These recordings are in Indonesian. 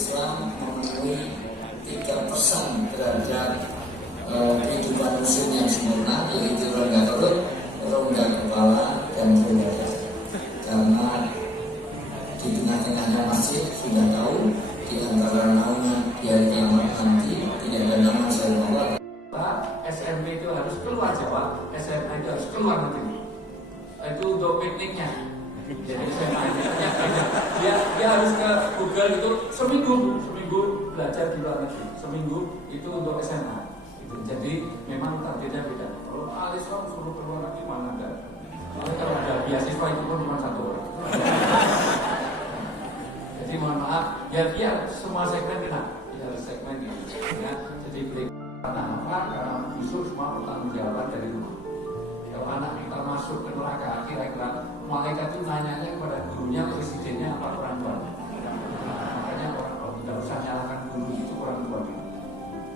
Islam memenuhi 3 pesan terhadap kehidupan muslim yang sempurna, yaitu rongga perut, rongga kepala, dan rongga dada. Karena di tengah-tengahnya masjid sudah tahu, di antara naungan di hari kiamat nanti tidak ada nama selain Allah. SMP itu harus keluar Jawa, SMA itu harus keluar negeri. Itu untuk pikniknya. Jadi SMA dia harus ke Google itu seminggu belajar di luar negeri. Seminggu itu untuk SMA. Jadi memang targetnya beda. Kalau Alislam suruh keluar lagi mana ada? Soalnya kalau ada beasiswa itu pun cuma 1 orang. Jadi mohon maaf, biar semua segmen kena, biar segmen ini. Ya, jadi karena apa? Karena justru semua bertanggung jawaban dari rumah. Kalau anak kita masuk ke neraka, kira-kira malaikat itu nanyanya kepada gurunya, presidennya, apa orang tua. Makanya orang tua tidak usah nyalakan guru, itu orang tua dulu.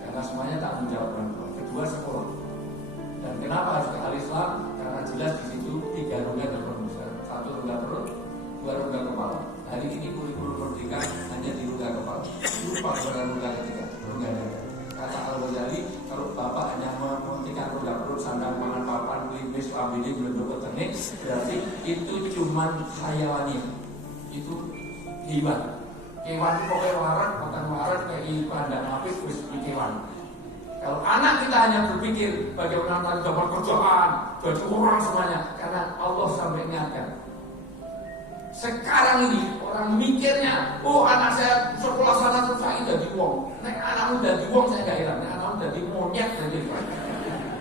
Karena semuanya tanggung jawab orang tua. Kedua, sekolah. Dan kenapa harus ke Al-Islam? Karena jelas di situ 3 rongga terpenuhi. 1 rongga perut, 2 rongga kepala. Hari ini kurikulum merdeka hanya di rongga kepala. Lupa pada rongga ketiga, rongga dada. Kata Al-Ghazali, kalau bapak hanya mementingkan rongga perut, sandang pangan papan, klimis, lambini, belum ketenik, berarti itu cuma khayalani. Itu hewan. Kewan itu pokoknya warat, makan warat, kayak ikan dan api, terus kewan. Kalau anak kita hanya berpikir bagaimana nanti dapat kerjaan, baju orang semuanya, karena Allah sampai ingatkan. Sekarang ini orang mikirnya, oh anak saya sekolah sana selesai jadi wong. Nek anakmu jadi wong saya nggak heran, nek anakmu jadi monyet jadi orang.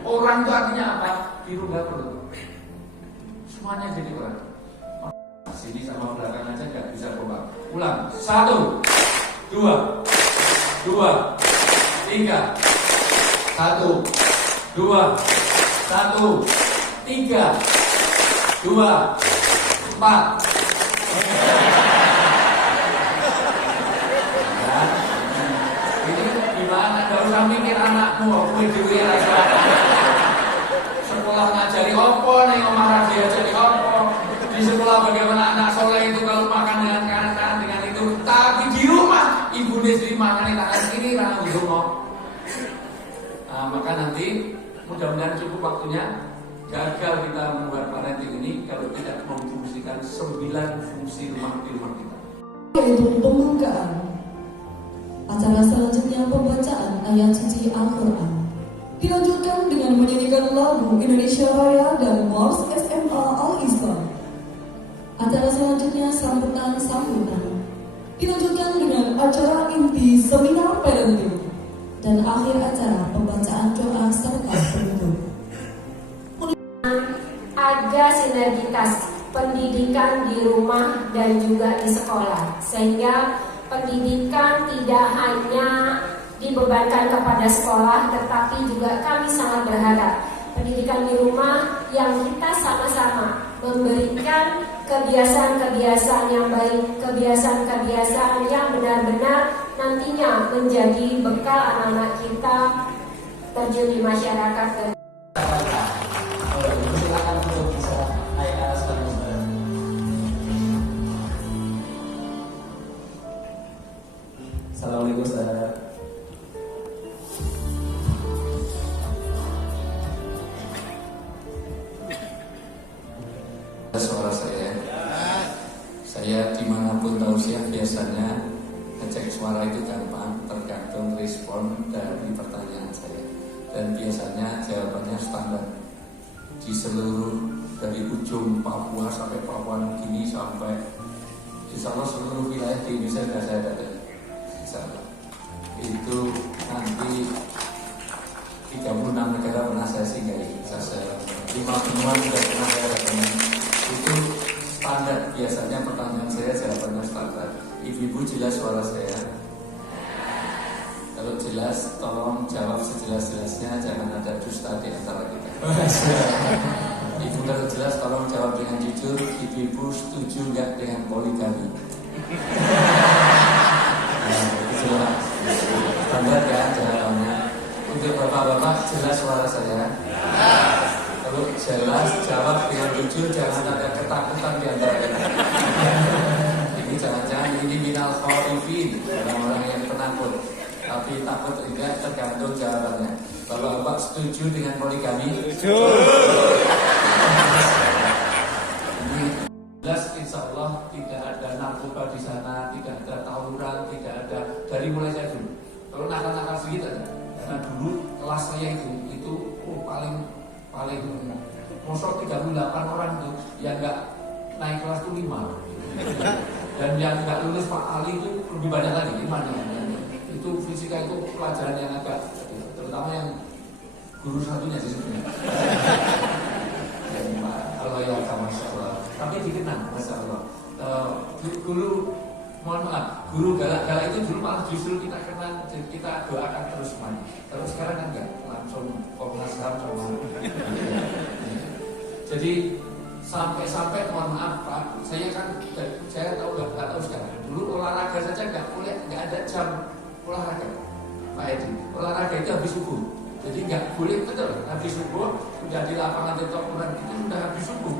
Orang itu artinya apa? Biru nggak perlu. Semuanya jadi orang. Sini sama belakang aja nggak bisa kompak. Ulang. 1, 2, 3. 1, 2, 3, 2, 4. Ini gimana? Gak usah mikir anakmu, aku dewe rasa. Sekolah ngajari opo, nih omah radia jadi opo. Di sekolah bagaimana anak soleh itu kalau makan dengan kanan dengan itu. Tapi di rumah ibu sendiri makan tangan kiri, tangan di rumah. Nah, maka nanti mudah-mudahan cukup waktunya. Gagal kita membuat parenting ini kalau tidak memfungsikan 9 fungsi rumah di rumah kita. Yaitu pembukaan. Acara selanjutnya pembacaan ayat suci Al-Quran. Dilanjutkan dengan menyanyikan lagu Indonesia Raya dan Mars SMA Al-Islam. Acara selanjutnya sambutan. Dilanjutkan dengan acara inti seminar parenting. Dan akhir acara pembacaan doa serta penutup. Ada sinergitas pendidikan di rumah dan juga di sekolah, sehingga pendidikan tidak hanya dibebankan kepada sekolah, tetapi juga kami sangat berharap pendidikan di rumah yang kita sama-sama memberikan kebiasaan-kebiasaan yang baik, kebiasaan-kebiasaan yang benar-benar nantinya menjadi bekal anak-anak kita terjun di masyarakat. Assalamualaikum Ustaz. Suara saya dimanapun tausiah biasanya ngecek suara itu gampang, tergantung respon dari pertanyaan saya. Dan biasanya jawabannya standar di seluruh, dari ujung Papua sampai Papua Nugini sampai insya Allah seluruh wilayah di Indonesia sudah saya datang. Itu nanti 36 negara pernah saya singgahi, 5 benua sudah pernah saya datangi. Itu standar, biasanya pertanyaan saya jawabannya standar. Ibu-ibu jelas suara saya? Kalau jelas, tolong jawab sejelas-jelasnya, jangan ada dusta di antara kita. Ibu kalau jelas, tolong jawab dengan jujur. Ibu-ibu setuju nggak dengan poligami? Jelas, standar kan jawabannya. Untuk bapak-bapak jelas suara saya? Kalau jelas jawab dengan jujur, jangan ada ketakutan di antara kita. Ini jangan-jangan ini minal khawfi yakin orang-orang yang penakut. Tapi takut tidak tergantung jawabannya. Kalau Bapak setuju dengan poligami? Jelas insya Allah tidak ada narkoba di sana, tidak ada tawuran, tidak ada dari mulai saya dulu. Kalau nakal-nakal sedikit aja, karena dulu kelas saya itu paling mosok 38 orang itu yang nggak naik kelas itu 5, dan yang nggak lulus Pak Ali itu lebih banyak lagi 5-nya. Itu fisika itu pelajaran yang agak, terutama yang guru satunya sih sebenarnya. Kalau ya Masya Allah, tapi dikenang Masya Allah. Dulu mohon maaf, guru galak-galak itu dulu malah justru kita kenang, kita doakan terus semuanya. Terus sekarang kan enggak, langsung Komnas HAM sama. Jadi sampai mohon maaf Pak, saya tahu nggak tahu sekarang. Dulu olahraga saja nggak ada jam olahraga, Pak Edi. Olahraga itu habis subuh. Jadi nggak boleh, betul, habis subuh sudah di lapangan Tetokuran itu sudah habis subuh,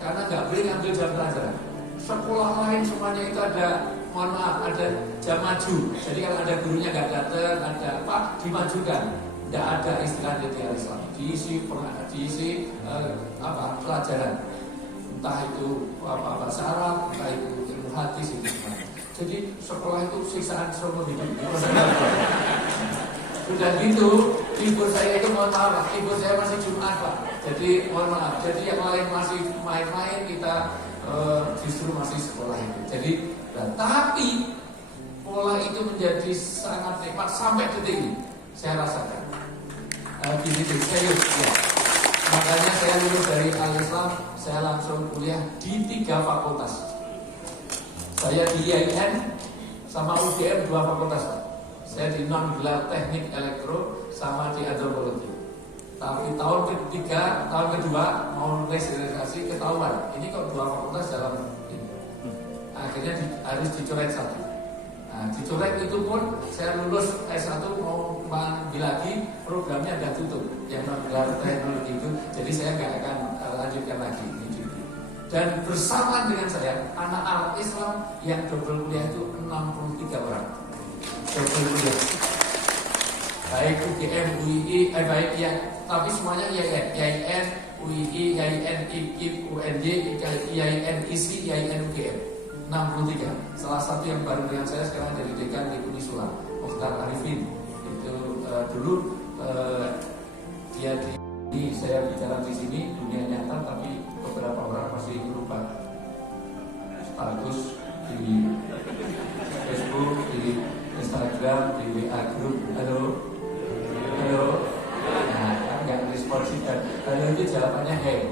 karena nggak boleh ngambil jam pelajaran. Sekolah lain semuanya itu ada, mohon maaf, ada jam maju. Jadi kalau ada gurunya nggak datang, ada apa, dimajukan. Tidak ada istilah di Islam. Diisi pelajaran, entah itu bahasa Arab, entah itu ilmu hadis itu. Jadi sekolah itu siksaan seumur hidup. Sudah gitu, ibu saya itu mohon maaf, ibu saya masih Jumat Pak. Jadi mohon maaf, jadi yang lain masih main-main, kita justru masih sekolah itu. Jadi, tapi pola itu menjadi sangat nikmat sampai detik ini. Saya rasakan. Gini serius ya. Makanya saya lulus dari Al-Islam, saya langsung kuliah di 3 fakultas. Saya di IAIN sama UGM 2 fakultas. Saya di non-gelar teknik elektro sama di antropologi. Tapi tahun kedua mau registrasi ketahuan. Ini kok 2 fakultas dalam ini. Akhirnya harus dicoret 1. Nah, dicoret itu pun saya lulus S1 mau ambil lagi, programnya sudah tutup yang non-gelar teknologi itu. Jadi saya nggak akan lanjutkan lagi. Dan bersamaan dengan saya, anak Al-Islam yang double kuliah itu 63 orang. Double kuliah. Baik UGM, UII, baik ya, tapi semuanya IAIN, UII, IAIN, IKIP, UNJ, IAIN, ISI, IAIN, UGM. 63. Salah satu yang baru dengan saya sekarang jadi dekan di Unisula, Mukhtar Arifin. Itu dulu dia di saya bicara di sini dunia nyata, tapi beberapa orang masih lupa status di Facebook, di Instagram, di WA group. Halo. Nah, nggak responsif kan? Halo itu jawabannya hey.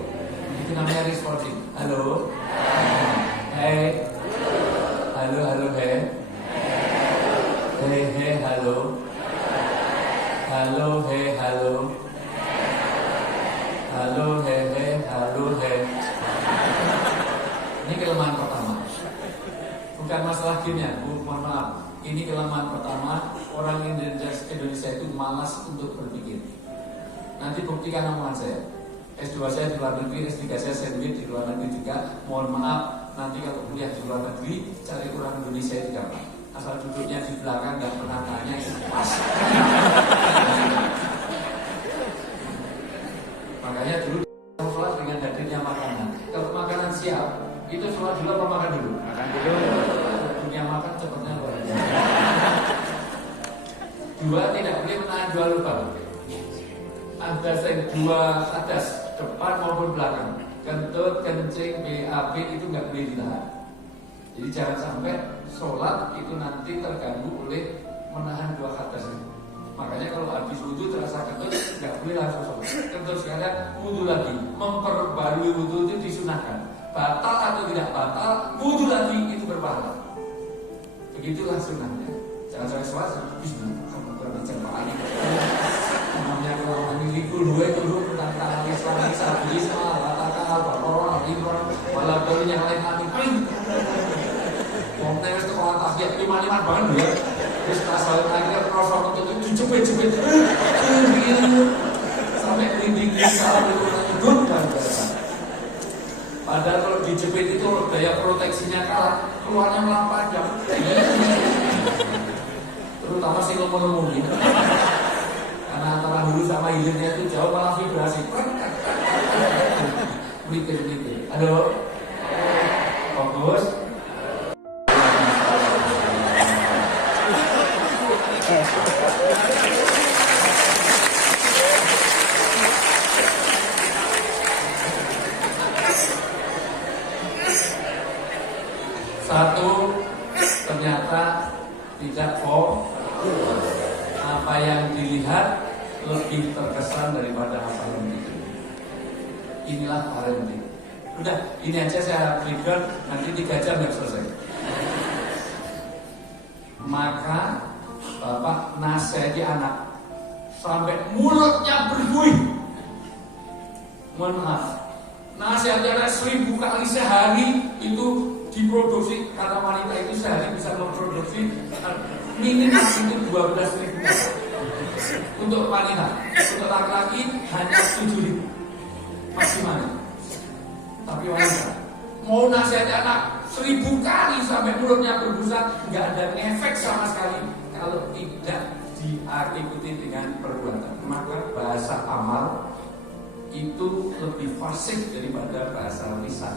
Itu namanya responsif. Halo. Hey. Halo, hey. Hey, halo. Halo, hey, halo. Halo, hey, halo, hey. Ini kelemahan pertama. Bukan masalah gamenya, mohon maaf. Ini kelemahan pertama, orang Indonesia itu malas untuk berpikir. Nanti buktikan omongan saya. S2 saya di luar negeri, S3 saya sandwich di luar negeri juga. Mohon maaf, nanti kalau kuliah di luar negeri, cari orang Indonesia itu gampang. Asal duduknya di belakang, nggak pernah tanya, itu pas. Makanya dulu sholat dengan hadirnya makanan. Kalau makanan siap, itu sholat dulu apa makan dulu? Makan dulu. Dunia makan cepatnya luar biasa. 2, tidak boleh menahan 2 lubang. Ada 2 atas, depan maupun belakang. Kentut, kencing, BAB itu nggak boleh ditahan. Jadi jangan sampai sholat itu nanti terganggu oleh menahan 2 atas itu. Makanya kalau habis wudhu terasa kentut, nggak boleh langsung sholat. Kentut sekarang wudhu lagi. Memperbarui wudhu itu disunahkan. Batal atau tidak batal, wudhu lagi itu berpahala. Begitulah sunahnya. Jangan sampai sholat, bismillah. Kamu cerpaan ini. Namanya kalau ini dulu tentang tangis, habis walaupun yang lain nanti Monteng itu kalau tasbih 5 banget ya. Terus asal akhirnya proses untuk itu dijepit-jepit sampai merinding salah itu kan. Padahal kalau dijepit itu daya proteksinya kalah, keluarnya malah panjang. masih lemu-lemu gitu. Karena antara hulu sama hilirnya itu jauh, malah vibrasi. Mikir-mikir. Aduh. Fokus. Satu, ternyata tidak kok. Apa yang dilihat lebih terkesan daripada apa yang dilihat. Inilah parenting. Udah, ini aja saya berikan, nanti 3 jam ya selesai. Maka bapak nasihati anak sampai mulutnya berbuih. Mohon maaf, nasihati anak 1000 kali sehari itu diproduksi, karena wanita itu sehari bisa memproduksi minimal itu 12.000 kata untuk wanita. Untuk laki-laki hanya 7.000 maksimal. Tapi wanita mau nasihati anak 1000 kali sampai mulutnya berbusa, nggak ada efek sama sekali kalau tidak diikuti dengan perbuatan. Maka bahasa amal itu lebih fasih daripada bahasa lisan.